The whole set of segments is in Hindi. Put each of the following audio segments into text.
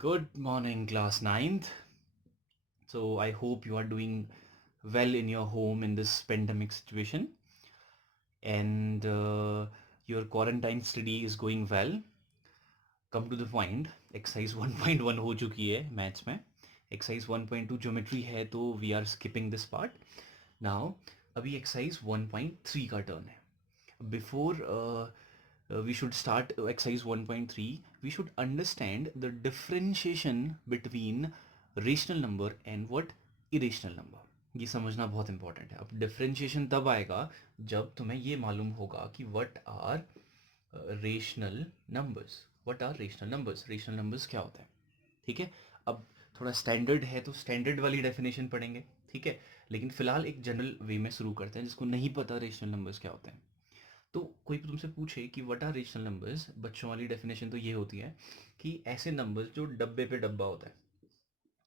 Good morning, class ninth. So, I hope you are doing well in your home in this pandemic situation and your quarantine study is going well. Come to the point, exercise 1.1 हो चुकी है मैथ्स में. एक्सरसाइज 1.2 ज्योमेट्री है तो we are skipping this part. Now अभी एक्सरसाइज 1.3 का टर्न है. Before we should start exercise 1.3, we should understand the differentiation between rational number and what irrational number. ये समझना बहुत इंपॉर्टेंट है. अब डिफरेंशिएशन तब आएगा जब तुम्हें ये मालूम होगा कि what are rational numbers. What are rational numbers, rational numbers क्या होता है. ठीक है. अब थोड़ा स्टैंडर्ड है तो स्टैंडर्ड वाली डेफिनेशन पढ़ेंगे. ठीक है. लेकिन फिलहाल एक जनरल वे में शुरू करते हैं. जिसको नहीं पता रेशनल नंबर्स क्या होते हैं, तो कोई तुमसे पूछे कि व्हाट आर रेशनल नंबर्स, बच्चों वाली डेफिनेशन तो ये होती है कि ऐसे नंबर्स जो डब्बे पे डब्बा होता है.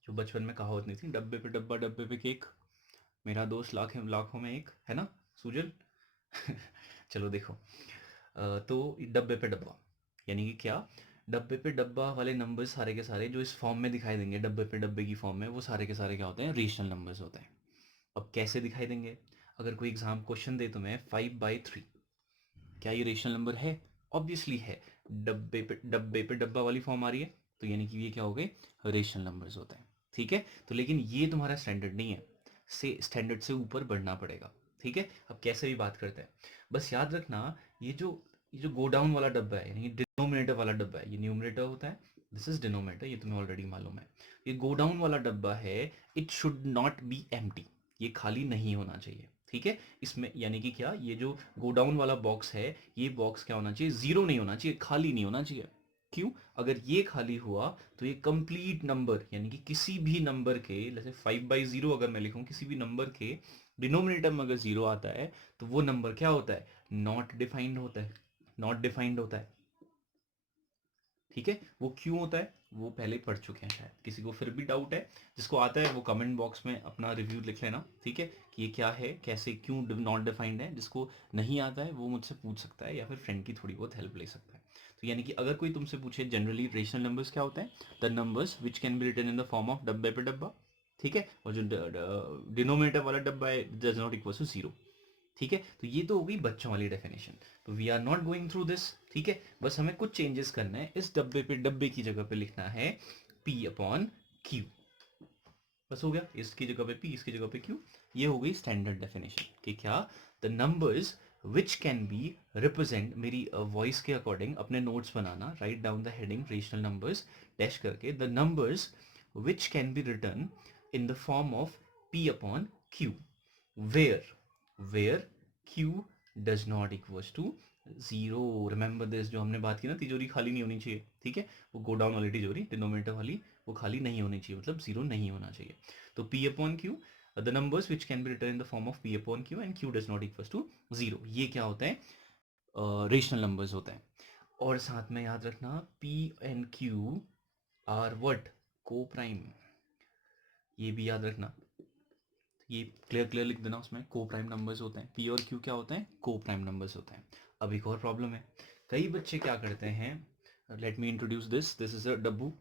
जो बचपन में कहावत नहीं थी, डब्बे पे डब्बा डब्बे पे केक, मेरा दोस्त लाखों में एक, है ना सुजल. चलो देखो, तो डब्बे पे डब्बा यानी कि क्या. डब्बे पे डब्बा वाले नंबर्स सारे के सारे जो इस फॉर्म में दिखाई देंगे, डब्बे पे डब्बे की फॉर्म में, वो सारे के सारे क्या होते हैं, रेशनल नंबर्स होते हैं. अब कैसे दिखाई देंगे. अगर कोई एग्जाम क्वेश्चन दे तुम्हें 5/3, क्या ये रेशनल नंबर है. ऑब्वियसली है. डब्बे पे डब्बा वाली फॉर्म आ रही है तो यानी कि ये क्या हो गए, रेशनल नंबर्स होते हैं. ठीक है. तो लेकिन ये तुम्हारा स्टैंडर्ड नहीं है, से स्टैंडर्ड से ऊपर बढ़ना पड़ेगा. ठीक है. अब कैसे भी बात करते हैं, बस याद रखना, ये जो गो डाउन वाला डब्बा है यानी डिनोमिनेटर वाला डब्बा है, ये न्यूमरेटर होता है, दिस इज डिनोमिनेटर, ये तुम्हें ऑलरेडी मालूम है. ये गो डाउन वाला डब्बा है, it should not be empty, ये खाली नहीं होना चाहिए. ठीक है. इसमें यानी कि क्या, ये जो गो डाउन वाला बॉक्स है, ये बॉक्स क्या होना चाहिए, जीरो नहीं होना चाहिए, खाली नहीं होना चाहिए. क्यों. अगर ये खाली हुआ तो ये कंप्लीट नंबर यानी कि किसी भी नंबर के, जैसे 5/0 अगर मैं लिखूं, किसी भी नंबर के डिनोमिनेटर में अगर जीरो आता है तो वो नंबर क्या होता है, नॉट डिफाइंड होता है. नॉट डिफाइंड होता है. ठीक है. वो क्यों होता है वो पहले ही पढ़ चुके हैं शायद. किसी को फिर भी डाउट है, जिसको आता है वो कमेंट बॉक्स में अपना रिव्यू लिख लेना. ठीक है. कि ये क्या है, कैसे, क्यों नॉट डिफाइंड है. जिसको नहीं आता है वो मुझसे पूछ सकता है या फिर फ्रेंड की थोड़ी बहुत हेल्प ले सकता है. तो यानी कि अगर कोई तुमसे पूछे जनरली रेशनल नंबर्स क्या होते हैं, the numbers which can be written in the form of डब्बे पे डब्बा. ठीक है. और जो डिनोमिनेटर वाला डब्बा है does not equal to zero. ठीक है. तो ये तो हो गई बच्चों वाली डेफिनेशन. तो we are not going through this. ठीक है. बस हमें कुछ चेंजेस करना है. इस डब्बे पे डब्बे की जगह पे लिखना है P/Q. बस हो गया. इसकी जगह पे P, इसकी जगह पे Q. ये हो गई स्टैंडर्ड डेफिनेशन कि क्या, the numbers which can be represent, मेरी वॉइस के अकॉर्डिंग अपने नोट्स बनाना, write down the heading rational numbers dash करके, the numbers which can be written in the form of P/Q, where Q does not equals to zero. Remember this, जो हमने बात की ना, तिजोरी खाली नहीं होनी चाहिए. ठीक है. वो गो डाउन वाली तिजोरी, डिनोमिनेटर वाली, वो खाली नहीं होनी चाहिए, मतलब जीरो नहीं होना चाहिए. तो P/Q, the numbers which can be written in the form of P/Q and Q does not equals to zero, ये क्या होता है, रेशनल नंबर्स होते हैं. और साथ में याद रखना, P and Q are what, coprime. ये भी याद रखना. ये क्लियर लिख देना, उसमें को प्राइम नंबर्स होते हैं. पी और क्यू क्या होते हैं, को प्राइम नंबर्स होते हैं. अब एक और प्रॉब्लम है. कई बच्चे क्या करते हैं, let me introduce this is a Dabbu.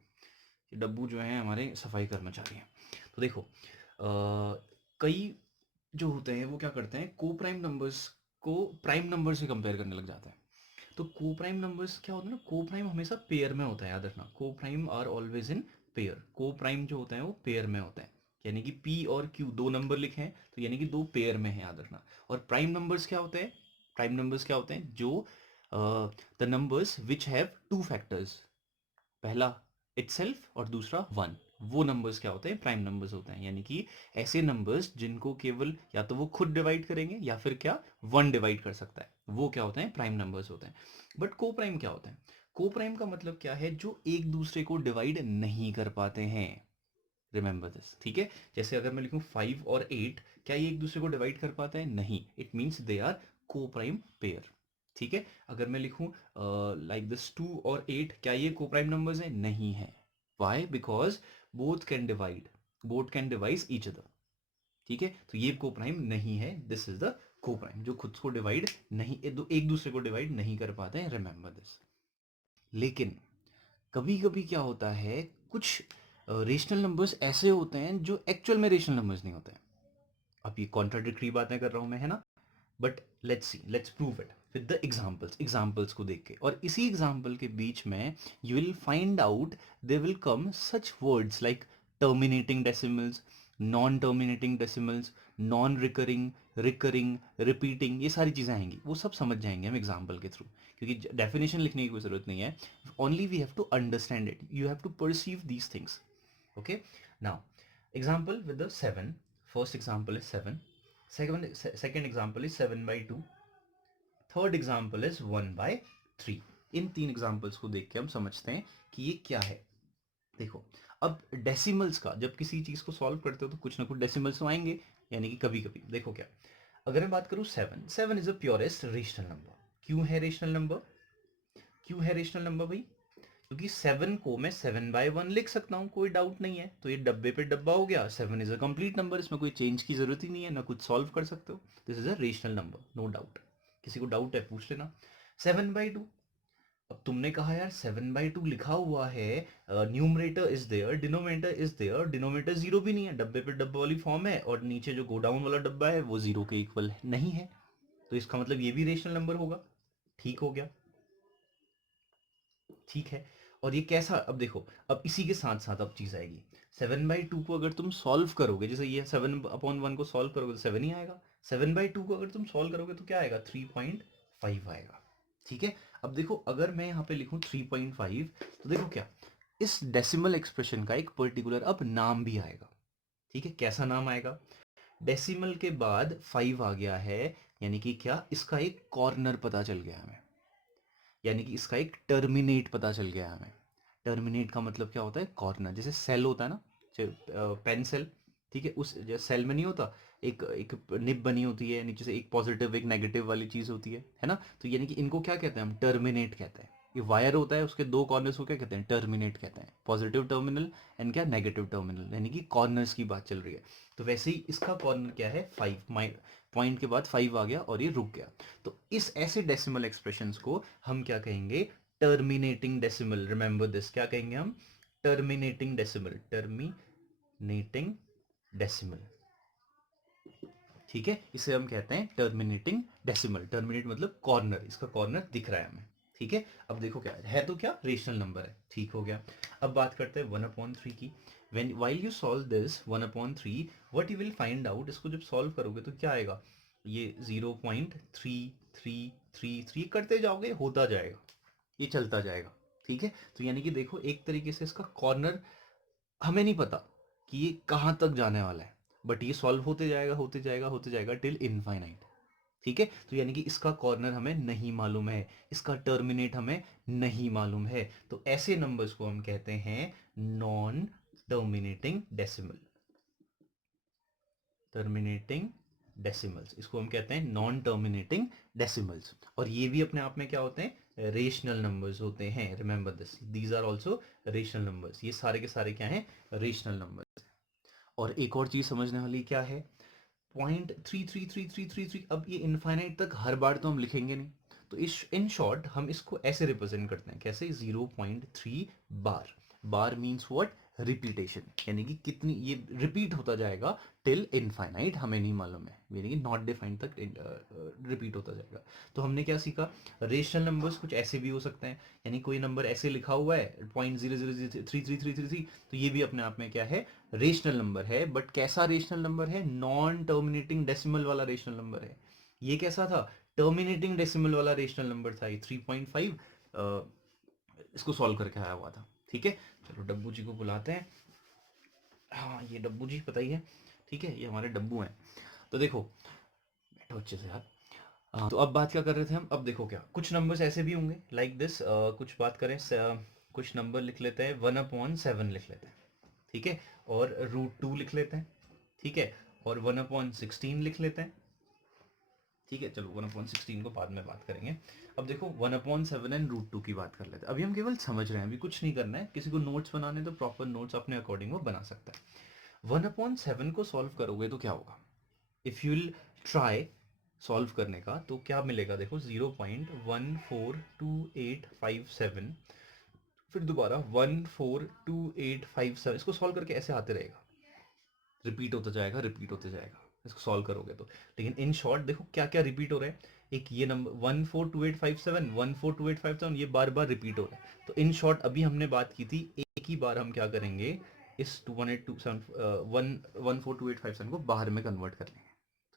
Dabbu जो है हमारे सफाई कर्मचारी हैं. तो देखो, कई जो होते हैं वो क्या करते हैं, को प्राइम नंबर्स को प्राइम नंबर से कंपेयर करने लग जाते हैं. तो को प्राइम नंबर्स क्या होता है ना, को प्राइम हमेशा पेयर में होता है. याद रखना, coprime are always in pair. Coprime जो होता है वो पेयर में होता है. यानी कि P और Q दो नंबर लिखे हैं तो यानी कि दो पेयर में है, याद रखना. और प्राइम नंबर्स क्या होते हैं, प्राइम नंबर्स क्या होते हैं, जो the numbers which have two factors, पहला इटसेल्फ और दूसरा वन, वो नंबर्स क्या होते हैं, प्राइम नंबर्स होते हैं. यानी कि ऐसे नंबर्स जिनको केवल या तो वो खुद डिवाइड करेंगे या फिर क्या, वन डिवाइड कर सकता है, वो क्या होते हैं, प्राइम नंबर्स होते हैं. बट को प्राइम क्या होता है, को प्राइम का मतलब क्या है, जो एक दूसरे को डिवाइड नहीं कर पाते हैं. Remember this. ठीक है. जैसे अगर मैं लिखूं 5 और 8, क्या ये एक दूसरे को डिवाइड कर पाते हैं, नहीं. इट मीन्स दे आर को प्राइम पेयर. ठीक है. अगर मैं लिखूं लाइक दिस 2 और 8, क्या ये को प्राइम नंबर्स हैं, नहीं है. Why, because both can divide each other. ठीक है. तो ये को प्राइम नहीं है. This is the coprime, जो खुद को डिवाइड नहीं, एक दूसरे को डिवाइड नहीं कर पाते हैं. Remember this. लेकिन कभी कभी क्या होता है, कुछ रेशनल नंबर्स ऐसे होते हैं जो एक्चुअल में रेशनल नंबर्स नहीं होते हैं। अब ये कॉन्ट्राडिक्टरी बातें कर रहा हूँ मैं, है ना? But let's see, let's prove it with the examples को देख के, और इसी एग्जाम्पल के बीच में you will find out, they will come such words like terminating decimals, non terminating decimals, non recurring, recurring, repeating, ये सारी चीज़ें आएंगी, वो सब समझ जाएंगे हम एग्जाम्पल के थ्रू, क्योंकि डेफिनेशन लिखने की कोई ज़रूरत नहीं है, only we have to understand it, you have to perceive these things. Okay, now example with the 7. First example is 7. Second example is 7 by 2. Third example is 1 by 3. इन तीन एग्जाम्पल्स को देख के हम समझते हैं कि ये क्या है. देखो, अब डेसिमल्स का, जब किसी चीज को सॉल्व करते हो तो कुछ ना कुछ डेसिमल्स तो आएंगे, यानी कि कभी कभी. देखो क्या, अगर मैं बात करूं 7, 7 is a purest rational number. क्यों है रेशनल नंबर? क्यों है रेशनल नंबर भाई? क्योंकि 7 को मैं 7/1 लिख सकता हूँ, कोई डाउट नहीं है. तो ये डब्बे पे डब्बा हो गया. 7 इज अ कंप्लीट नंबर, इसमें कोई चेंज की जरूरत ही नहीं है, ना कुछ सॉल्व कर सकते हो. This is a rational number, no doubt. किसी को डाउट है पूछ लेना. 7/2, अब तुमने कहा यार 7/2 लिखा हुआ है, numerator is there, denominator is there, denominator zero भी नहीं है, डब्बे पे डब्बा वाली फॉर्म है, और नीचे जो गो डाउन वाला डब्बा है वो जीरो के इक्वल नहीं है, तो इसका मतलब ये भी रेशनल नंबर होगा. ठीक हो गया, ठीक है. और ये कैसा, अब देखो, अब इसी के साथ साथ अब चीज आएगी. 7/2 को अगर तुम सॉल्व करोगे, जैसे ये 7/1 को सॉल्व करोगे तो 7 ही आएगा. 7/2 को अगर तुम सॉल्व करोगे तो क्या आएगा? 3.5 आएगा. ठीक है. अब देखो, अगर मैं यहाँ पे लिखूँ 3.5, तो देखो क्या, इस डेसिमल एक्सप्रेशन का एक पर्टिकुलर अब नाम भी आएगा. ठीक है, कैसा नाम आएगा? डेसिमल के बाद 5 आ गया है, यानी कि क्या, इसका एक कॉर्नर पता चल गया हमें, यानी कि इसका एक टर्मिनेट पता चल गया हमें. टर्मिनेट का मतलब क्या होता है? कॉर्नर. जैसे सेल होता है ना, पेन सेल. ठीक है, उस जैसे सेल में नहीं होता, एक एक निब बनी होती है, नीचे से एक पॉजिटिव एक नेगेटिव वाली चीज होती है ना? तो यानी कि इनको क्या कहते हैं हम? टर्मिनेट कहते हैं. ये वायर होता है, उसके दो कॉर्नर्स को क्या कहते हैं? टर्मिनेट कहते हैं. पॉजिटिव टर्मिनल एंड क्या, नेगेटिव टर्मिनल, यानी कि कॉर्नर्स की बात चल रही है. तो वैसे ही इसका कॉर्नर क्या है? 5. पॉइंट के बाद 5 आ गया और ये रुक गया. तो इस ऐसे डेसिमल एक्सप्रेशंस को हम क्या कहेंगे? Terminating decimal. रिमेंबर दिस, क्या कहेंगे हम? Terminating decimal. Terminating decimal. ठीक है, इसे हम कहते हैं टर्मिनेटिंग डेसिमल. टर्मिनेट मतलब कॉर्नर, इसका कॉर्नर दिख रहा है हमें. ठीक है. अब देखो क्या है, तो क्या रेशनल नंबर है. ठीक हो गया. अब बात करते हैं 1/3 की. when while you solve this 1/3, what you will find out, इसको जब सॉल्व करोगे तो क्या आएगा? ये 0.3333 करते जाओगे, होता जाएगा, ये चलता जाएगा. ठीक है. तो यानी कि देखो, एक तरीके से इसका कॉर्नर हमें नहीं पता कि ये कहाँ तक जाने वाला है, बट ये सॉल्व होते जाएगा, होते जाएगा, होते जाएगा टिल इनफाइनाइट. ठीक है. तो यानी कि इसका कॉर्नर हमें नहीं मालूम है, इसका टर्मिनेट हमें नहीं मालूम है. तो ऐसे नंबर्स को हम कहते हैं non terminating decimal. Terminating decimals, इसको हम कहते हैं नॉन टर्मिनेटिंग डेसिमल्स. और ये भी अपने आप में क्या होते हैं? रेशनल नंबर्स होते हैं. Remember this, these are also rational numbers. ये सारे के सारे क्या हैं? Rational numbers. और एक और चीज समझने वाली क्या है? 0.333333. अब ये इनफाइनाइट तक हर बार तो हम लिखेंगे नहीं, तो इस इन शॉर्ट हम इसको ऐसे रिप्रेजेंट करते हैं. कैसे? 0.3 bar. Bar means what? Repetition, यानी कि कितनी ये रिपीट होता जाएगा टिल इनफाइनाइट, हमें नहीं मालूम है, यानी कि नॉट डिफाइंड तक रिपीट होता जाएगा. तो हमने क्या सीखा? रेशनल नंबर्स कुछ ऐसे भी हो सकते हैं, यानी कोई नंबर ऐसे लिखा हुआ है 0.003333, तो ये भी अपने आप में क्या है? रेशनल नंबर है. बट कैसा रेशनल नंबर है? नॉन टर्मिनेटिंग डेसिमल वाला रेशनल नंबर है. ये कैसा था? टर्मिनेटिंग डेसिमल वाला रेशनल नंबर था ये 3.5. इसको सॉल्व करके आया हुआ था. ठीक है. चलो डब्बू जी को बुलाते हैं. हाँ, ये डब्बू जी पता ही है. ठीक है, ये हमारे डब्बू हैं. तो देखो, बैठो अच्छे से यार. तो अब बात क्या कर रहे थे हम? अब देखो क्या, कुछ नंबर्स ऐसे भी होंगे लाइक दिस. कुछ बात करें, कुछ नंबर लिख लेते हैं 1/7 लिख लेते हैं. ठीक है. और √2 लिख लेते हैं. ठीक है. और 1/16 लिख लेते हैं. ठीक है. चलो 1/16 को बाद में बात करेंगे. अब देखो 1/7 एंड √2 की बात कर लेते हैं. अभी हम केवल समझ रहे हैं, अभी कुछ नहीं करना है. किसी को नोट्स बनाने तो प्रॉपर नोट्स अपने अकॉर्डिंग वो बना सकता है. 1/7 को सॉल्व करोगे तो क्या होगा? If you will try solve करने का, तो क्या मिलेगा? देखो 0.14287 फिर दोबारा 1 4 2 8 5 7, इसको सॉल्व करके ऐसे आते रहेगा, रिपीट होता जाएगा, रिपीट होते जाएगा, इसको सॉल्व करोगे तो। लेकिन इन शॉर्ट देखो क्या क्या रिपीट हो रहा है, एक ये नंबर 1 4 2 8 5 7, 1 4 2 8 5 7, ये बार बार रिपीट हो रहा है। तो इन शॉर्ट अभी हमने बात की थी, एक ही बार हम क्या करेंगे, इस 1 4 2 8 5 7 को बाहर में कन्वर्ट कर लेंगे।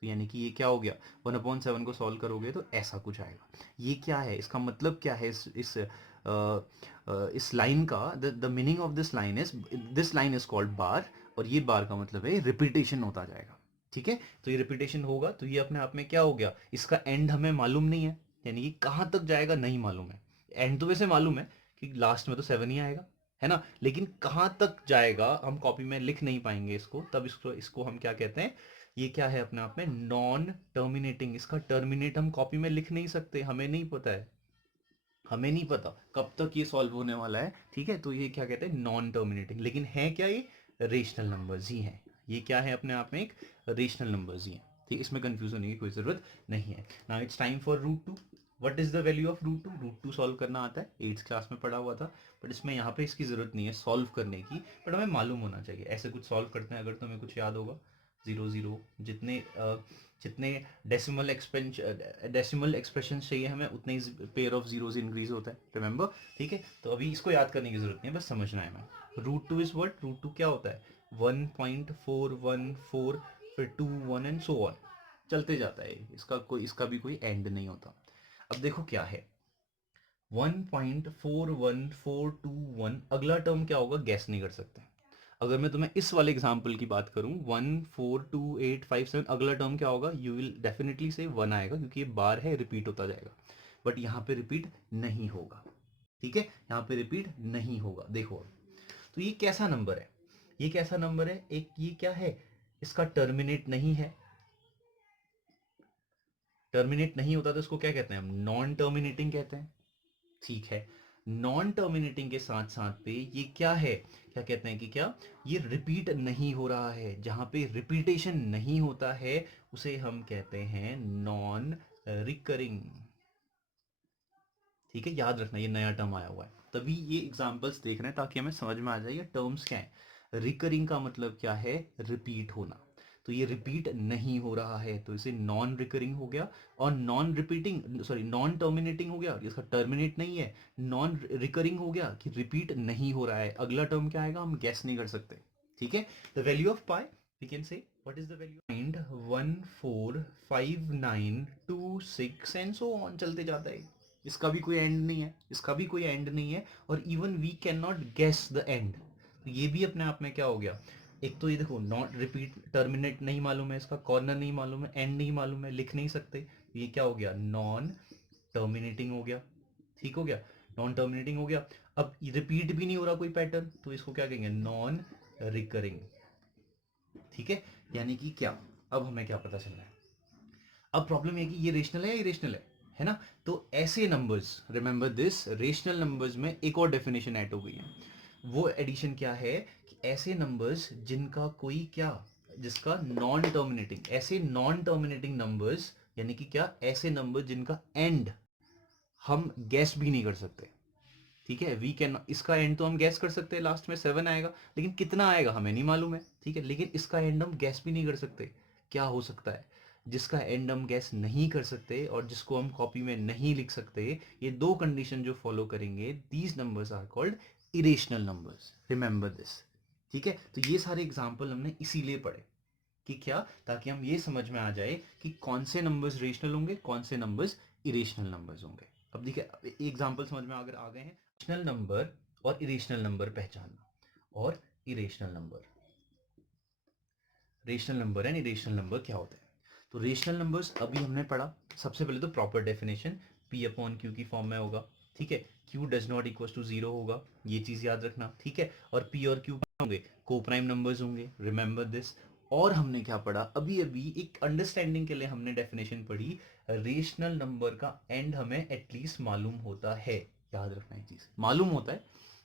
तो यानी कि ये क्या हो गया, 1/7 को सॉल्व करोगे तो ऐसा कुछ आएगा। ये क्या है, इसका मतलब क्या है, इस लाइन का, the meaning of this line is called bar, और ये बार का मतलब है रिपीटेशन होता जाएगा। ठीक है, तो ये रिपीटेशन होगा तो ये अपने आप में क्या हो गया, इसका एंड हमें मालूम नहीं है, यानी कि कहाँ तक जाएगा नहीं मालूम है। एंड तो वैसे मालूम है कि लास्ट में तो 7 ही आएगा, है ना, लेकिन कहाँ तक जाएगा हम कॉपी में लिख नहीं पाएंगे इसको, तब इसको इसको हम क्या कहते हैं, ये क्या है अपने आप में नॉन टर्मिनेटिंग। इसका टर्मिनेट हम कॉपी में लिख नहीं सकते, हमें नहीं पता है, हमें नहीं पता कब तक ये सॉल्व होने वाला है। ठीक है, तो ये क्या कहते हैं नॉन टर्मिनेटिंग, लेकिन है क्या, ये रेशनल नंबर्स ही हैं। ये क्या है अपने आप में एक रेशनल नंबर्स ही हैं। ठीक है, इसमें कंफ्यूज होने की कोई ज़रूरत नहीं है। Now it's time for root two. What is the value of root two, root two solve करना आता है, 8th क्लास में पढ़ा हुआ था, बट इसमें यहाँ पे इसकी ज़रूरत नहीं है सॉल्व करने की, बट हमें मालूम होना चाहिए ऐसे कुछ सॉल्व करते हैं। अगर तुम्हें कुछ याद होगा, 0 0 जितने डेसिमल एक्सप्रेशन चाहिए हमें, उतने ही पेयर ऑफ जीरोज इंक्रीज होता है, रिमेंबर। ठीक है, तो अभी इसको याद करने की जरूरत नहीं है, बस समझना है हमें। Root two is what, root two क्या होता है, 1.414, फिर 2 1 एंड सो ऑन, चलते जाता है, इसका भी कोई एंड नहीं होता। अब देखो क्या है 1.41421, अगला टर्म क्या होगा गैस नहीं कर सकते। अगर मैं तुम्हें इस वाले एग्जाम्पल की बात करूं 1 4 2 8 5 7, अगला टर्म क्या होगा, यू विल डेफिनेटली से 1 आएगा, क्योंकि ये बार है, रिपीट होता जाएगा। बट यहाँ पे रिपीट नहीं होगा। ठीक है, यहाँ पे रिपीट नहीं होगा। देखो अब, तो ये कैसा नंबर है, ये कैसा नंबर है, एक ये क्या है, इसका टर्मिनेट नहीं है। टर्मिनेट नहीं होता तो इसको क्या कहते हैं हम, नॉन टर्मिनेटिंग कहते हैं। ठीक है, नॉन टर्मिनेटिंग के साथ साथ पे ये क्या है, क्या कहते हैं कि क्या, ये रिपीट नहीं हो रहा है। जहां पे रिपीटेशन नहीं होता है उसे हम कहते हैं नॉन रिकरिंग। ठीक है, याद रखना ये नया टर्म आया हुआ है, तभी ये एग्जांपल्स देख रहे हैं ताकि हमें समझ में आ जाए ये टर्म्स क्या है। रिकरिंग का मतलब क्या है, रिपीट होना। तो ये रिपीट नहीं हो रहा है तो इसे नॉन रिकरिंग हो गया, और non repeating, sorry non terminating हो गया, इसका टर्मिनेट नहीं है। नॉन रिकरिंग हो गया कि रिपीट नहीं हो रहा है। अगला टर्म क्या आएगा हम गैस नहीं कर सकते। ठीक है, the value of pi we can say what is the value, 1 4 5 9 2 6 and so on, चलते जाता है। इसका भी कोई एंड नहीं है, इसका भी कोई एंड नहीं है, और even we can not guess the end. तो ये भी अपने आप में क्या हो गया, एक तो ये देखो नॉट रिपीट, टर्मिनेट नहीं मालूम है, इसका कॉर्नर नहीं मालूम है, एंड नहीं मालूम है, लिख नहीं सकते, ये क्या हो गया नॉन टर्मिनेटिंग हो गया। ठीक हो गया, नॉन टर्मिनेटिंग हो गया। अब रिपीट भी नहीं हो रहा कोई पैटर्न, तो इसको क्या कहेंगे, नॉन रिकरिंग। ठीक है, यानी कि क्या, अब हमें क्या पता चल रहा है, अब प्रॉब्लम है कि ये रेशनल है या इरेशनल है ना। तो ऐसे numbers, remember this, rational numbers में एक और डेफिनेशन ऐड हो गई है। वो एडिशन क्या है कि ऐसे नंबर्स जिनका कोई क्या, जिसका नॉन टर्मिनेटिंग, ऐसे नॉन टर्मिनेटिंग नंबर्स, यानी कि क्या, ऐसे नंबर जिनका एंड हम गैस भी नहीं कर सकते। ठीक है, वी कैन, इसका एंड तो हम गैस कर सकते हैं, लास्ट में 7 आएगा, लेकिन कितना आएगा हमें नहीं मालूम है। ठीक है, लेकिन इसका एंड हम गैस भी नहीं कर सकते। क्या हो सकता है, जिसका एंड हम गैस नहीं कर सकते और जिसको हम कॉपी में नहीं लिख सकते, ये दो कंडीशन जो फॉलो करेंगे, these numbers are called irrational numbers, remember this. ठीक है, तो ये सारे एग्जाम्पल हमने इसीलिए पढ़े कि क्या, ताकि हम ये समझ में आ जाए कि कौन से नंबर्स रेशनल होंगे, कौन से नंबर्स इरेशनल नंबर्स होंगे। अब देखिए एग्जाम्पल समझ में अगर आ गए हैं, रेशनल नंबर और इरेशनल नंबर पहचानना, और irrational number, rational number and irrational number क्या होते हैं। तो रेशनल नंबर्स अभी हमने पढ़ा, सबसे पहले तो proper definition P upon Q की फॉर्म में होगा। ठीक है, Q does not equal to zero होगा, ये चीज़ याद रखना। ठीक है, और पी और क्यू होंगे को प्राइम नंबर्स होंगे, रिमेंबर दिस। और हमने क्या पढ़ा अभी अभी, एक अंडरस्टैंडिंग के लिए हमने डेफिनेशन पढ़ी, रेशनल नंबर का एंड हमें एटलीस्ट मालूम होता है। याद रखना ये चीज़, मालूम होता है,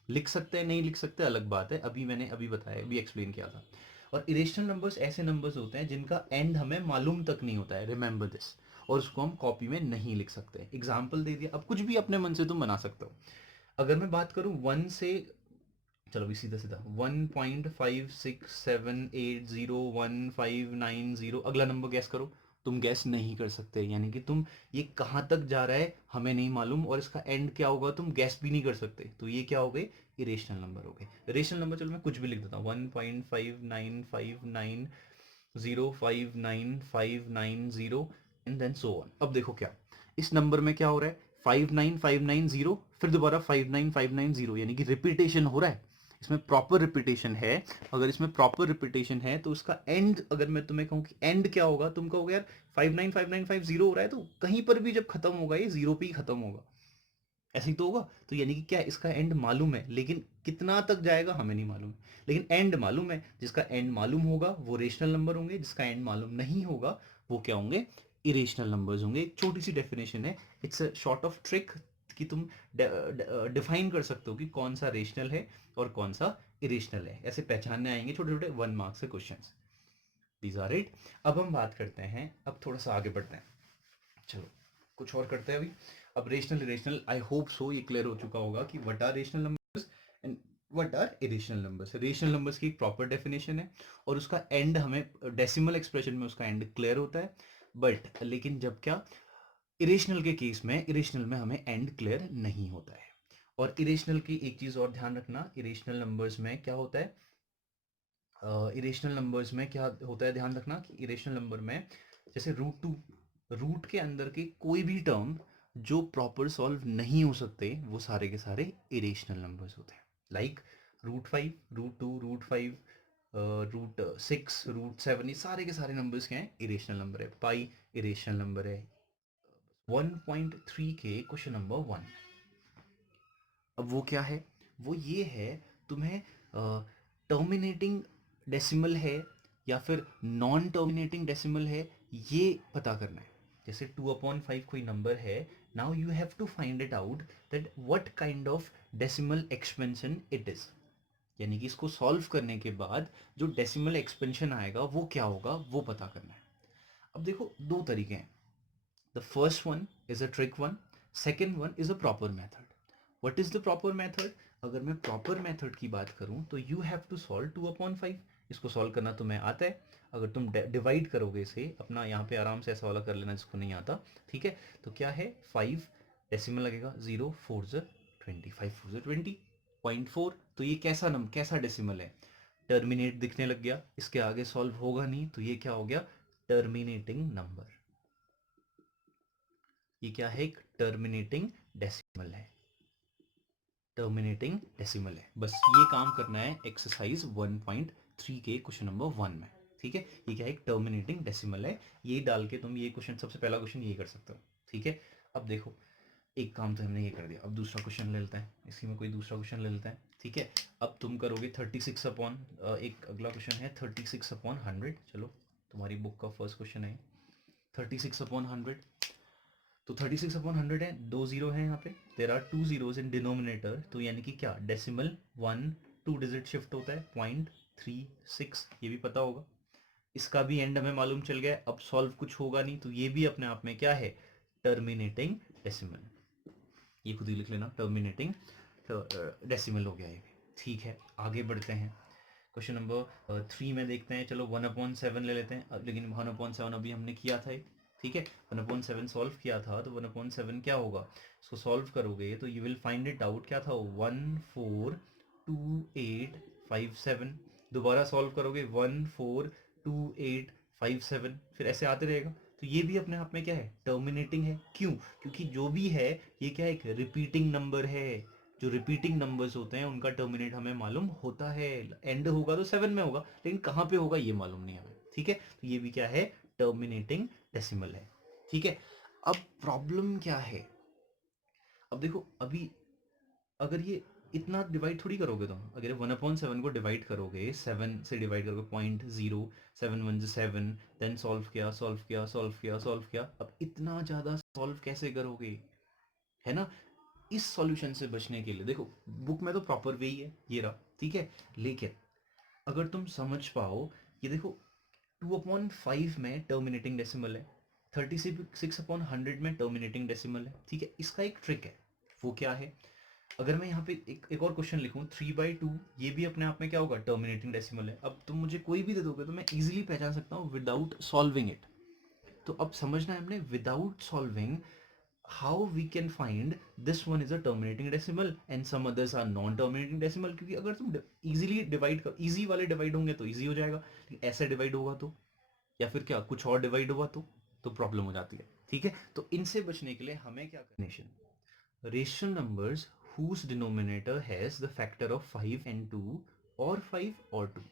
लिख सकते हैं नहीं लिख सकते अलग बात है, अभी मैंने अभी बताया, अभी एक्सप्लेन किया था। और इरेशनल नंबर्स ऐसे नंबर्स होते हैं जिनका एंड हमें मालूम तक नहीं होता है, रिमेंबर दिस, और उसको हम कॉपी में नहीं लिख सकते। एग्जाम्पल दे दिया, अब कुछ भी अपने मन से तुम बना सकते हो। अगर मैं बात करूं 1 से, चलो अभी सीधा सीधा 1.56780159 अगला नंबर गैस करो। तुम गैस नहीं कर सकते, यानी कि तुम ये कहाँ तक जा रहा है हमें नहीं मालूम, और इसका एंड क्या होगा तुम गैस भी नहीं कर सकते, तो ये क्या हो गए, इरेशनल नंबर हो गए। इरेशनल नंबर, चलो मैं कुछ भी लिख देता हूँ, 1.595950 एंड देन सो ऑन। अब देखो क्या इस नंबर में क्या हो रहा है, 59590, फिर दोबारा 59590, यानी कि रिपीटेशन हो रहा है, इसमें प्रॉपर रिपीटेशन है। अगर इसमें प्रॉपर रिपीटेशन है तो उसका एंड, अगर मैं तुम्हें कहूँ कि एंड क्या होगा, तुम कहोगे यार 595950 हो रहा है, तो कहीं पर भी जब खत्म होगा ये जीरो पे ही खत्म होगा, ऐसे ही तो होगा। तो यानी कि क्या, इसका एंड मालूम है, लेकिन कितना तक जाएगा हमें नहीं मालूम है, लेकिन एंड मालूम है। जिसका एंड मालूम होगा वो रेशनल नंबर होंगे, जिसका एंड मालूम नहीं होगा वो क्या होंगे, इरेशनल नंबर्स होंगे। एक छोटी सी डेफिनेशन है, it's a short of trick, कि तुम डिफाइन कर सकते हो कि कौन सा रेशनल है और कौन सा इरेशनल है, ऐसे पहचानने आएंगे छोटे छोटे 1 मार्क्स के क्वेश्चंस। These are it. अब हम बात करते हैं, अब थोड़ा सा आगे बढ़ते हैं, चलो कुछ और करते हैं अभी। अब rational irrational, I hope so ये क्लियर हो चुका होगा कि what are rational numbers and what are irrational numbers. Rational numbers की एक प्रॉपर डेफिनेशन है, और उसका एंड हमें डेसिमल एक्सप्रेशन में उसका एंड क्लियर होता है, बट लेकिन जब क्या, इरेशनल के केस में, इरेशनल में हमें एंड क्लियर नहीं होता है। और इरेशनल की एक चीज और ध्यान रखना, इरेशनल नंबर्स में क्या होता है, इरेशनल नंबर्स में क्या होता है, ध्यान रखना कि इरेशनल नंबर में जैसे रूट 2, रूट के अंदर के कोई भी टर्म जो प्रॉपर सॉल्व नहीं हो सकते वो सारे के सारे इरेशनल नंबर्स होते हैं। Like root 5, root 2, root 5, root 6, root 7, ये सारे के सारे नंबर्स क्या हैं, इरेशनल नंबर है। पाई इरेशनल नंबर है। 1.3 के क्वेश्चन नंबर 1, अब वो क्या है, वो ये है, तुम्हें टर्मिनेटिंग डेसिमल है या फिर नॉन टर्मिनेटिंग डेसिमल है, ये पता करना है। जैसे 2/5 कोई नंबर है, now you have to find it out that what kind of decimal expansion it is, यानी कि इसको सॉल्व करने के बाद जो डेसिमल एक्सपेंशन आएगा वो क्या होगा, वो पता करना है। अब देखो दो तरीके हैं, the first one is a trick one, second one is a proper method. What is the proper method, अगर मैं प्रॉपर मेथड की बात करूं तो यू हैव टू सॉल्व 2/5, इसको सॉल्व करना तुम्हें आता है। अगर तुम डिवाइड करोगे इसे, अपना यहाँ पे आराम से ऐसा वाला कर लेना जिसको नहीं आता, ठीक है। तो क्या है, 5 डेसिमल लगेगा, 0 4 20, 5 4 20 0.4, तो ये कैसा कैसा डेसिमल है, टर्मिनेट दिखने लग गया, इसके आगे सॉल्व होगा नहीं, तो ये क्या हो गया, टर्मिनेटिंग नंबर। ये क्या है, एक टर्मिनेटिंग डेसिमल है, टर्मिनेटिंग डेसिमल है। बस ये काम करना है एक्सरसाइज 1.3 के क्वेश्चन नंबर 1 में, ठीक है। ये क्या है, एक टर्मिनेटिंग डेसिमल है, ये डाल के तुम ये क्वेश्चन, सबसे पहला क्वेश्चन ये कर सकते हो, ठीक है। अब देखो एक काम तो हमने ये कर दिया, अब दूसरा क्वेश्चन ले लेते हैं, इसी में कोई दूसरा क्वेश्चन ले लेते हैं, ठीक है। अब तुम करोगे 36 अपॉन, एक अगला क्वेश्चन है 36/100, चलो तुम्हारी बुक का फर्स्ट क्वेश्चन है 36/100। तो 36/100 है, 2 0 है यहाँ पे, there are 2 zeros in denominator, तो यानी कि क्या, डेसिमल 1 2 डिजिट शिफ्ट होता है, 0.36, ये भी पता होगा। इसका भी एंड हमें मालूम चल गया, अब सॉल्व कुछ होगा नहीं, तो ये भी अपने आप में क्या है, टर्मिनेटिंग डेसिमल। ये खुद ही लिख लेना, टर्मिनेटिंग डेसिमल हो गया ये भी, ठीक है। आगे बढ़ते हैं, क्वेश्चन नंबर 3 में देखते हैं, चलो 1/7 ले लेते हैं, लेकिन 1/7 अभी हमने किया था, ठीक है। 1/7 सॉल्व किया था, तो 1/7 क्या होगा, इसको सॉल्व करोगे तो you will find it out, क्या था, 142,857, दोबारा सॉल्व करोगे 142,857, फिर ऐसे आते रहेगा। तो ये भी अपने आप में क्या है, टर्मिनेटिंग है। क्यों, क्योंकि जो भी है ये क्या है, एक रिपीटिंग नंबर है, जो रिपीटिंग नंबर्स होते हैं उनका टर्मिनेट हमें मालूम होता है, एंड होगा तो 7 में होगा, लेकिन कहाँ पे होगा ये मालूम नहीं हमें, ठीक है। तो ये भी क्या है, टर्मिनेटिंग डेसिमल है, ठीक है। अब प्रॉब्लम क्या है, अब देखो अभी, अगर ये इतना डिवाइड थोड़ी करोगे तुम, अगर 1/7 को डिवाइड करोगे, 7 से डिवाइड करोगे, 0.07 देन सॉल्व किया, सॉल्व किया, सॉल्व किया, सॉल्व किया, अब इतना ज़्यादा सॉल्व कैसे करोगे, है ना। इस सॉल्यूशन से बचने के लिए देखो, बुक में तो प्रॉपर वे ही है, ये रहा, ठीक है। लेकिन अगर तुम समझ पाओ, ये देखो 2/5 में टर्मिनेटिंग डेसिमल है, 36/100 में टर्मिनेटिंग डेसिमल है, ठीक है। इसका एक ट्रिक है, वो क्या है, अगर मैं यहाँ पे एक और क्वेश्चन लिखूँ 3/2, ये भी अपने आप में क्या होगा, टर्मिनेटिंग डेसिमल है। अब तुम मुझे कोई भी दे दोगे तो मैं इजीली पहचान सकता हूँ विदाउट सॉल्विंग इट। तो अब समझना है हमने without solving how we can find this one is a terminating decimal and some others are non terminating decimal, क्योंकि अगर तुम इजीली डिवाइड कर, इजी वाले डिवाइड होंगे तो इजी हो जाएगा, लेकिन ऐसे डिवाइड होगा तो, या फिर क्या कुछ और डिवाइड हुआ तो प्रॉब्लम हो जाती है। ठीक है, तो इनसे बचने के लिए हमें क्या करना है, rational numbers whose denominator has the factor of 5 and 2 or 5 or 2।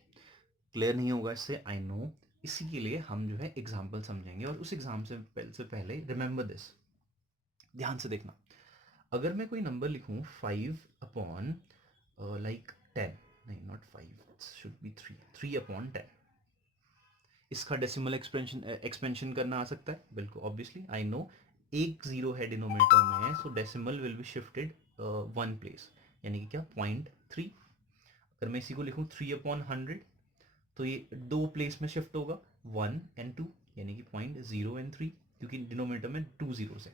Clear नहीं होगा इससे, आई नो। इसी के लिए हम जो है एग्जाम्पल समझेंगे, और उस एग्जाम से पहले रिमेंबर दिस, ध्यान से देखना। अगर मैं कोई नंबर लिखूं 5/, लाइक 10, नहीं नॉट 5, शुड बी 3/10, इसका डेसिमल एक्सपेंशन करना आ सकता है, बिल्कुल ऑब्वियसली आई नो। एक जीरो है डिनोमिनेटर में, सो decimal will be shifted 1 place, यानी कि क्या 0.3। अगर मैं इसी को लिखूं 3/100, तो ये 2 प्लेस में शिफ्ट होगा, 1 and 2, यानी कि 0.0 and 3, क्योंकि डिनोमिनेटर में 2 जीरोस है।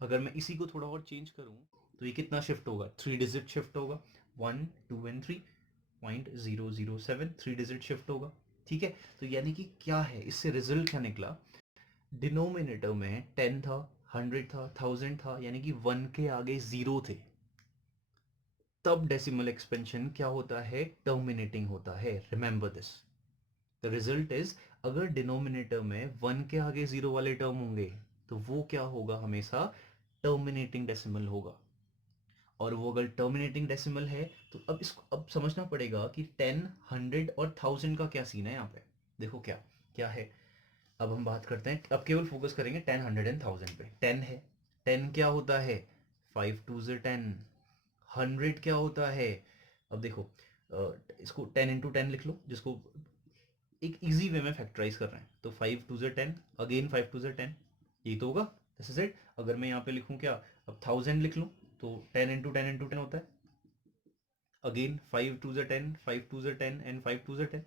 अगर मैं इसी को थोड़ा और चेंज करूं तो ये कितना शिफ्ट होगा, 3 डिजिट शिफ्ट होगा, 1, 2 and 3, 0.007, 3 डिजिट शिफ्ट होगा। ठीक है, तो यानी कि क्या है, इससे रिजल्ट क्या निकला, डिनोमिनेटर में 10 था, 100 था, 1000 था, यानी कि 1 के आगे 0 थे, तब डेसिमल एक्सपेंशन क्या होता है, टर्मिनेटिंग होता है। Remember this, the result is, अगर डिनोमिनेटर में 1 के आगे 0 वाले टर्म होंगे तो वो क्या होगा, हमेशा टर्मिनेटिंग डेसिमल होगा। और वो अगर टर्मिनेटिंग डेसिमल है तो अब इसको अब समझना पड़ेगा कि 10, 100 और 1000 का क्या सीन है यहाँ पे। देखो क्या क्या है, अब हम बात करते हैं, अब केवल फोकस करेंगे 10, 100 एंड 1000 पे। 10 है, 10 क्या होता है, 5 2 10। 100 क्या होता है, अब देखो इसको 10 × 10 लिख लो, जिसको एक इजी वे में फैक्टराइज कर रहे हैं, तो 5 2 10, अगेन 5 2 10, ये तो होगा, दिस इज इट। अगर मैं यहाँ पे लिखूँ क्या, अब 1000 लिख लूँ, तो 10 × 10 × 10 होता है, अगेन 5 2 10, 5 2 10 एंड 5 2 10,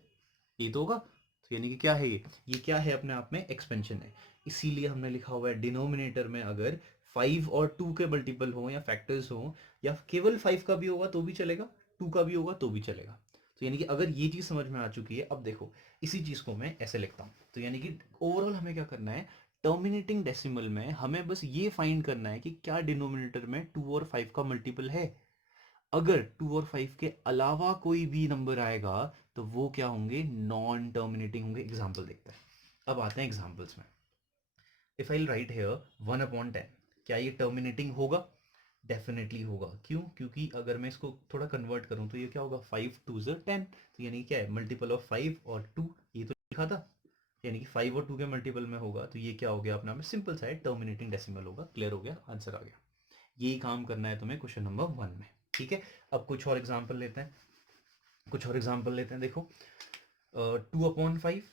ये तो होगा। तो यानी कि क्या है, ये क्या है, अपने आप में एक्सपेंशन है। इसीलिए हमने लिखा हुआ है डिनोमिनेटर में अगर 5 और 2 के मल्टीपल हो या फैक्टर्स हो, या केवल 5 का भी होगा तो भी चलेगा, 2 का भी होगा तो भी चलेगा। तो यानी कि अगर ये चीज़ समझ में आ चुकी है, अब देखो इसी चीज़ को मैं ऐसे लिखता हूँ, तो यानी कि ओवरऑल हमें क्या करना है, टर्मिनेटिंग डेसिमल में हमें बस ये फाइंड करना है कि क्या डिनोमिनेटर में 2 और 5 का मल्टीपल है। अगर 2 और 5 के अलावा कोई भी नंबर आएगा तो वो क्या होंगे, नॉन टर्मिनेटिंग होंगे। एग्जाम्पल देखते हैं, अब आते हैं एग्जाम्पल्स में। इफ आई राइट हेयर 1/10, क्या ये टर्मिनेटिंग होगा, डेफिनेटली होगा। क्यों, क्योंकि अगर मैं इसको थोड़ा कन्वर्ट करूं तो ये क्या होगा, 5 2 10, तो यानी क्या है, मल्टीपल ऑफ 5 और 2, ये तो लिखा था, यानी कि 5 और 2 के मल्टीपल में होगा, तो ये क्या हो गया अपना में, सिंपल सा है, टर्मिनेटिंग डेसिमल होगा। क्लियर हो गया, आंसर आ गया। यही काम करना है तुम्हें क्वेश्चन नंबर 1 में। ठीक है, अब कुछ और एग्जाम्पल लेते हैं, देखो 2/5,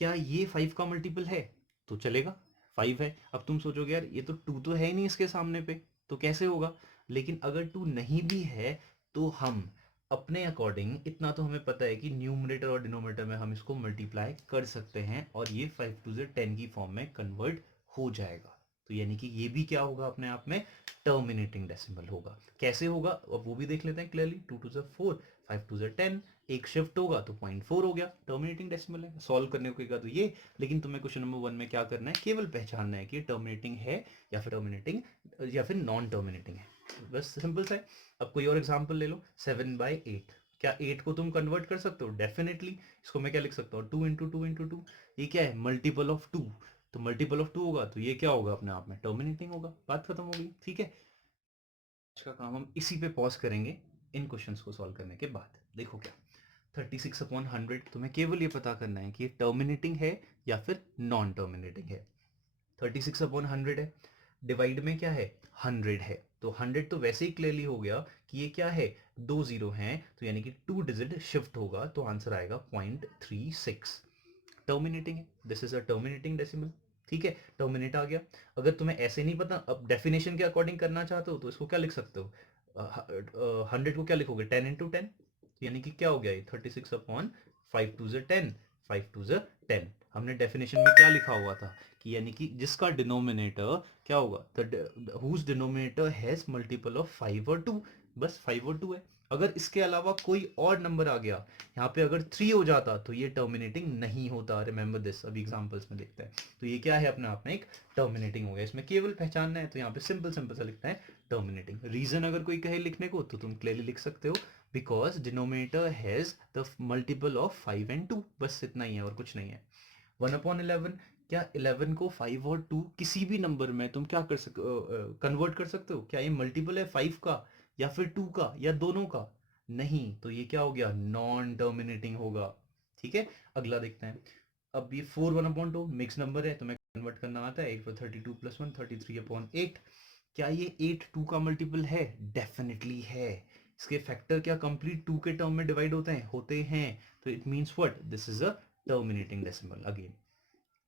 क्या ये 5 का मल्टीपल है, तो चलेगा, 5 है। अब तुम सोचोगे यार ये तो 2 तो है ही नहीं इसके सामने पे, तो कैसे होगा, लेकिन अगर 2 नहीं भी है तो हम अपने अकॉर्डिंग, इतना तो हमें पता है कि न्यूमरेटर और डिनोमिनेटर में हम इसको मल्टीप्लाई कर सकते हैं और ये 5 2 10 की फॉर्म में कन्वर्ट हो जाएगा। तो यानी कि ये भी क्या होगा, अपने आप में टर्मिनेटिंग डेसिमल होगा। कैसे होगा, अब वो भी देख लेते हैं क्लियरली। 2 2 4, 5 2 10, एक शिफ्ट होगा तो 0.4 हो गया, टर्मिनेटिंग डेसिमल है। सॉल्व करने को कहेगा तो ये, लेकिन तुम्हें क्वेश्चन नंबर 1 में क्या करना है, केवल पहचानना है कि टर्मिनेटिंग है या फिर नॉन टर्मिनेटिंग है, बस सिंपल सा है। अब कोई और एग्जांपल ले लो, 7/8, क्या 8 को तुम कन्वर्ट कर सकते हो, डेफिनेटली। इसको मैं क्या लिख सकता हूँ, 2 × 2 × 2, ये क्या है, मल्टीपल ऑफ 2, तो मल्टीपल ऑफ 2 होगा तो ये क्या होगा, अपने आप में टर्मिनेटिंग होगा, बात खत्म हो गई। ठीक है, आज का काम हम इसी पे पॉज करेंगे इन क्वेश्चंस को सॉल्व करने के बाद। देखो क्या, 36/100, तुम्हें केवल ये पता करना है कि ये टर्मिनेटिंग है या फिर नॉन टर्मिनेटिंग है। 36/100 है, डिवाइड में क्या है, 100 है, तो 100 तो वैसे ही क्लियरली हो गया कि ये क्या है, 2 जीरो हैं, तो यानी कि 2 डिजिट शिफ्ट होगा, तो आंसर आएगा 0.36। टर्मिनेटिंग है, this is a terminating decimal. ठीक है, टर्मिनेट आ गया। अगर तुम्हें ऐसे नहीं पता, अब डेफिनेशन के अकॉर्डिंग करना चाहते हो तो इसको क्या लिख सकते हो, 100 को क्या लिखोगे, 10 × 10, यानी कि क्या हो गया, ये 36/5 2 10, 5 टू ज़ 10। हमने डेफिनेशन में क्या लिखा हुआ था कि यानी कि जिसका डिनोमिनेटर क्या होगा, the whose denominator has multiple of 5 और 2, बस 5 और 2 है। अगर इसके अलावा कोई और नंबर आ गया, यहाँ पे अगर 3 हो जाता तो ये टर्मिनेटिंग नहीं होता, रिमेंबर दिस। अभी एग्जांपल्स में लिखते हैं, तो ये क्या है अपने आप में एक टर्मिनेटिंग हो गया। इसमें केवल पहचानना है, तो यहाँ पे सिंपल सिंपल सा लिखना है टर्मिनेटिंग। रीजन अगर कोई कहे लिखने को तो तुम क्लियरली लिख सकते हो, because denominator has the multiple of 5 and 2, बस इतना ही है और कुछ नहीं है। 1/11, क्या 11 को 5 और 2 किसी भी नंबर में तुम क्या कर कन्वर्ट कर सकते हो? क्या ये मल्टीपल है 5 का या फिर 2 का या दोनों का? नहीं, तो ये क्या हो गया, नॉन टर्मिनेटिंग होगा। ठीक है, अगला देखते हैं। अब ये 4 1/2 मिक्स नंबर है, तो मैं कन्वर्ट करना आता है। 8 पर 32 प्लस 1 33/8। क्या ये 8 2 का मल्टीपल है? डेफिनेटली है। इसके फैक्टर क्या कंप्लीट 2 के टर्म में डिवाइड होते हैं, तो it means what, this is a terminating decimal. Again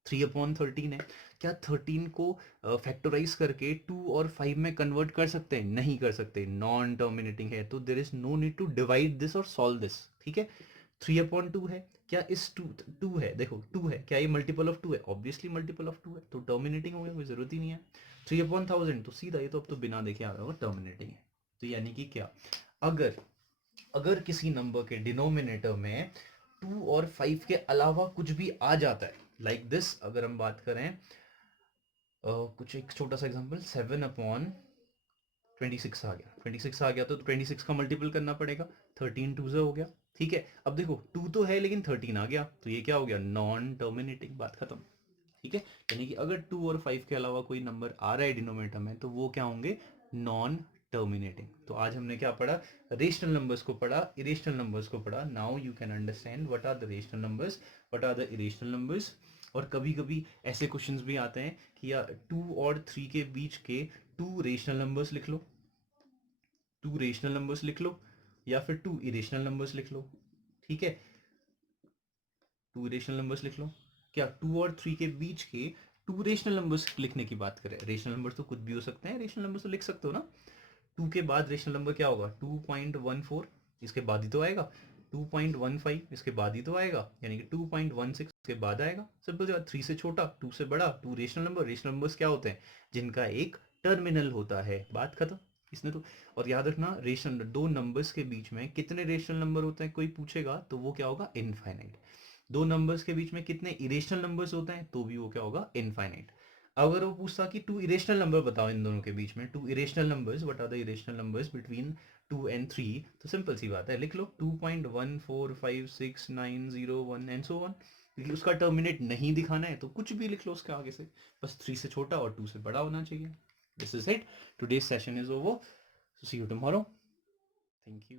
3/13 है, क्या 13 को फैक्टराइज करके 2 और 5 में कन्वर्ट कर सकते हैं? नहीं कर सकते, नॉन टर्मिनेटिंग है, तो there is no need to divide this और सॉल्व दिस। ठीक है, 3/2 है, क्या इस 2 है, देखो 2 है, क्या ये मल्टीपल ऑफ 2 है? ऑब्वियसली मल्टीपल ऑफ 2 है, तो टर्मिनेटिंग हो गया, कोई जरूरत ही नहीं है। 3/1000 तो सीधा, ये तो अब तो बिना देखे आ रहा होगा टर्मिनेटिंग है। तो यानी कि क्या, अगर अगर किसी नंबर के डिनोमिनेटर में 2 और 5 के अलावा कुछ भी आ जाता है, लाइक दिस, अगर हम बात करें कुछ एक छोटा सा एग्जांपल, 7/26 आ गया, 26 आ गया तो 26 का मल्टीपल करना पड़ेगा, 13 2 हो गया। ठीक है, अब देखो 2 तो है लेकिन 13 आ गया, तो ये क्या हो गया, नॉन टर्मिनेटिंग, बात खत्म। ठीक है, यानी कि अगर 2 और 5 के अलावा कोई नंबर आ रहा है डिनोमिनेटर में, तो वो क्या होंगे, नॉन टर्मिनेटिंग। तो आज हमने क्या पढ़ा, रेशनल नंबर्स को पढ़ा, इरेशनल नंबर्स को पढ़ा। Now you can understand what are the rational numbers, what are the irrational numbers. और कभी कभी ऐसे क्वेश्चंस भी आते हैं कि या 2 और 3 के बीच के 2 रेशनल नंबर्स लिख लो, 2 रेशनल नंबर्स लिख लो, या फिर 2 इरेशनल नंबर्स लिख लो। ठीक है, 2 रेशनल नंबर्स लिख लो। क्या 2 और 3 के बीच के 2 रेशनल नंबर्स लिखने की बात करें, रेशनल नंबर्स तो कुछ भी हो सकते हैं, रेशनल नंबर्स तो लिख सकते हो ना। 2 के बाद रेशनल नंबर क्या होगा, 2.14, इसके बाद ही तो आएगा। 2.15 इसके बाद ही तो आएगा, यानी कि 2.16 के बाद आएगा। सिंपल सी बात, 3 से छोटा 2 से बड़ा, 2 रेशनल नंबर। रेशनल नंबर्स क्या होते हैं, जिनका एक टर्मिनल होता है, बात खत्म। इसने तो, और याद रखना, रेशनल दो नंबर्स के बीच में कितने रेशनल नंबर होते हैं, कोई पूछेगा तो वो क्या होगा, इनफाइनाइट। दो नंबर्स के बीच में कितने इरेशनल नंबर्स होते हैं, तो भी वो क्या होगा, इनफाइनाइट। अगर वो पूछता कि 2 इरेशनल नंबर बताओ इन दोनों के बीच में, 2 irrational numbers, what are the irrational numbers between 2 and 3, तो सिंपल सी बात है, लिख लो 2.145690 एंड सो ऑन। क्योंकि उसका टर्मिनेट नहीं दिखाना है, तो कुछ भी लिख लो उसके आगे से, बस 3 से छोटा और 2 से बड़ा होना चाहिए। This is it, today's session is over, see you tomorrow, thank you.